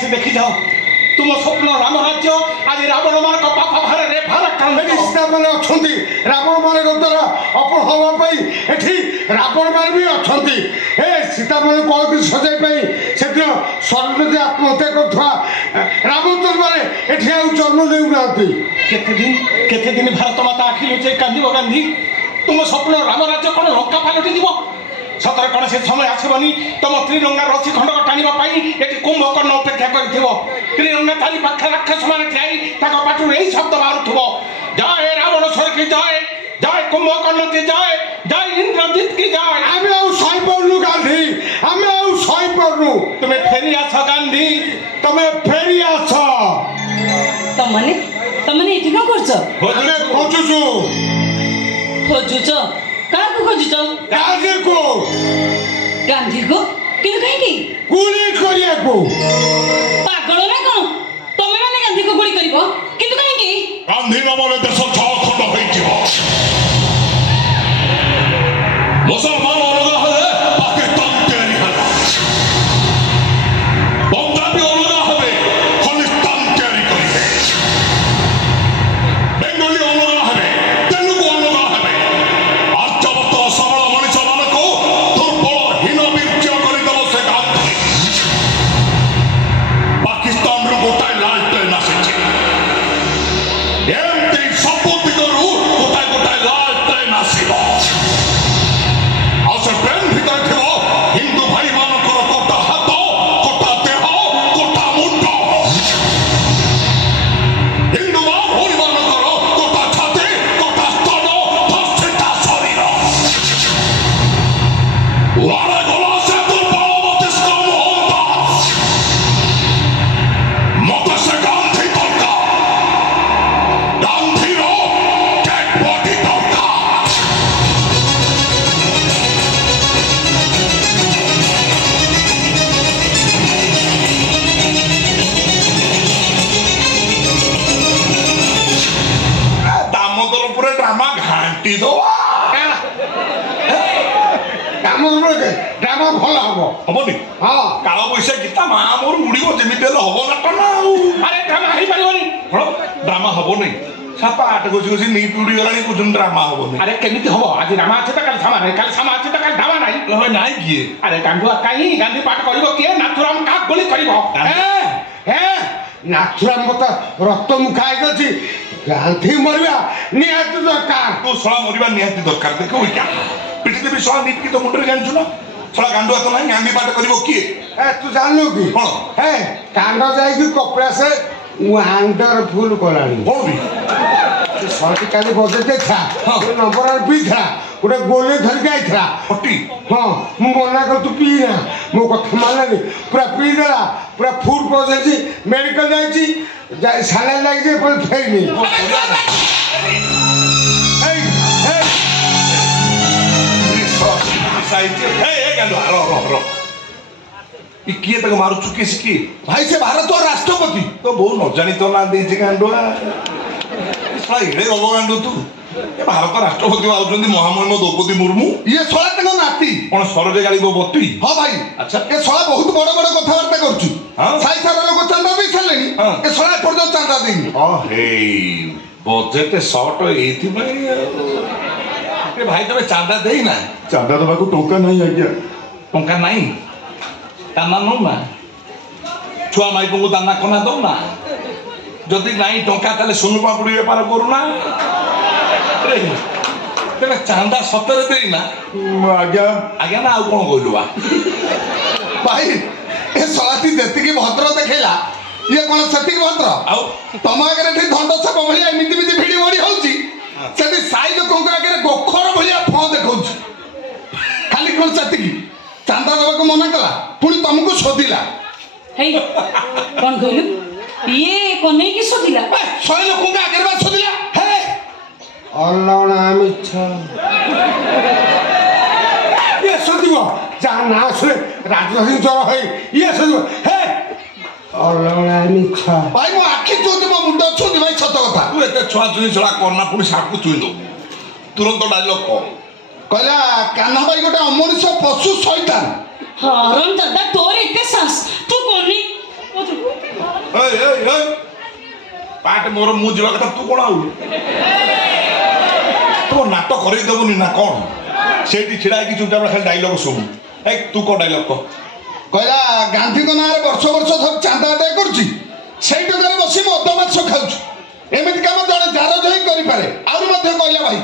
आसी देखी जाओ तुम स्वप्न राम राज्य आज रावण मान पाप भार रे भार सीता मैंने अच्छी रावण मान द्वारा अपहरण हाँपाई एठी रावण मान भी अच्छा सीता मैंने कौन सजाई से स्वर्णदे आत्महत्या कर रामचंद्र मैंने एठी जन्म देना केते दिन भारत माता आखि लुचे कांदी गांधी तुम स्वप्न राम राज्य कौन लंका पालटि जीव सतर कौन से समय आसबनी तुम त्रिरंगा रसी खंडक टाणी ये कुंभकर्ण अपेक्षा कर त्रिरंगा चारि पाखे राक्षस मान ठिया पाटू यही शब्द बाहर जय रावण स्वर की जय जय कुंभकर्ण की जय जय इंद्रजित की जय आमे सही पड़नु गांधी आमे सही पड़नु तुम्हें फेरी आस गांधी तुम्हें फेरी आस तमने तमने एठी न करछ हमे खोजुछु खोजुछ काको खोजुछ गांधी को कि कहीं की गुली करिया को पागल ना कोन तमे माने गांधी को गुली करिवो किंतु कहीं की गांधी नामरे देश छह खंड होइजिवो मुसलमान अलग हले पाकिस्तान तैयारी हला पंजाबी अलग हबे खालिस्तान तैयारी करिवे बेंगली अलग हबे तेलुगु अलग हबे आर्यभट्ट सबल मनुष्य मानको दुर्बल हीन वीर्य करिदब से गांधी पाकिस्तान रो गोटाय लाल ट्रेन आसेछि एमती सब दिगरु गोटाय गोटाय लाल ट्रेन आसिबो से ट्रेन भीतर थो हिंदू भाई मानकर कोटा हाथ कोटा देह कोटा मुंड हिंदू मां भौणी मानकर कोटा छाती कोटा स्तन धर्षिता शरीर लड़े गला से दुर्बल मस्तिष्क मोहनदास मत से गांधी दरकार गांधी रो डेड बॉडी दरकार ड्रामा घाटी दो ड्रामा भल हम हबनी हाँ काल बैशाखी ता माँ मोर उड़ीब जमीती हम नाटक ना अरे ड्रामा हो पारिबनी ड्रामा हम नहीं सापा आठ गोसी गोसी नीट उड़ी गलानी कुछ ड्रामा हम नहीं अरे केमिति हबो आज रामा আছে তো কাল সামা নাই কাল সামা আছে তো কাল ধামা নাই लवे नाई किए अरे गांधुआ काई गांधी पाठ करिवो किए नाथुराम का गोली करिवो नाथुराम बता रक्त मुखा गछि गांधी मरवा निहाती दरकार तू सला मरिबा निहाती दरकार देखो क्या पिटी देबी सला नीट की तो मुंडरे जानछु ना सला गांडुआ तो नहीं गांधी पाठ करिवो किए तू जानलु कि कोन हे कांड जाई कि कपड़ा से वंडरफुल कोलानी कोन भी सरटी काली बजेते था नंबर भी था गोटे गोली धर के आइथरा फटी हाँ मु मना कर तू पी ना मो कथा माननी पूरा पी देला पूरा फूड पहुंची मेडिकल जाई सालाइन लाग जे पर फेर नहीं किए तक मारू चुके सिकी भाई से भारत और राष्ट्रपति तो बहु न जानी तो ना देछि गांडुआ इसला इडे गलो गांडु तू ए भारत राष्ट्रपति आउचंदी महामहिम द्रौपदी मुर्मू ये सोला तंग नाती कोन सरजे गाड़ी गो बत्ती हां भाई अच्छा ए सोला बहुत बड़ बड़ कथावार्ता करछु हां साई सारा लोग चंदा भी छलेनी ए सोला पर्यंत चंदा देनी ओ हे बजेट शॉर्ट एथि भाई ए भाई तबे चांदा देई ना चंदा दबा को टोका नहीं आज्ञा टंका नहीं दाना नो ना छुआ माई को दाना कोना दो ना जदि नहीं टंका ताले सोनू पापड़ी व्यापार करू ना तेरे चांदा सतरे देई ना आज्ञा आज्ञा ना आ कोन कहलु बा भाई ए सोलाती जेति की भद्र देखेला ये कोन सती की भद्र आउ तम आगे ठीक धंड छप भलिया एमिति मिति भिडी मोडी होउची सेति साई लोक आगे गोखर भलिया फ देखौची खाली कोन सती की चांदा देबा को मना कला पुणी तुमको शोधिला हे कोन कहलु ये कोने की सोधिला सय लोक आगे बा शोधिला हे अल्लाह मिच्छा ये शोधिबो जा ना सुरे राजधानी जर है ये शोधिबो हे अल्लाह मिच्छा भाई मो आखि चोदि मो मुंड चोदि भाई सत कथा तू एते छुआ चुई छड़ा करना पुणी साकु चुई दो तुरंत डायलॉग को कहला कान्हा भाई गोटे अमनुष्य पशु शैतान हरम दादा तोर एते सांस तू कोनी ପାଟ ମୋର ମୁଁ ଯିବା କଥା ତୁ କଣ ଆଉ ତୁ ନାଟ କରେଇଦେବୁନି ନା କଣ ସେଇଠି ଛିଡ଼ା ହେଇକି ଚୁପଚାପ ଖାଲି ଡାଇଲଗ ଶୁଣୁ ଏ ତୁ କଣ ଡାଇଲଗ କହ କହିଲା ଗାନ୍ଧୀଙ୍କ ନାଁରେ ବର୍ଷ ବର୍ଷ ଧରି ଚାନ୍ଦା ଆଦାୟ କରୁଛି ସେଇ ଟଙ୍କାରେ ବସି ମଦ ମାଛ ଖାଉଛି ଏମିତି କାମ ଜଣେ ଜାରଜ ହିଁ କରିପାରେ ଆହୁରି ମଧ୍ୟ କହିଲା ଭାଇ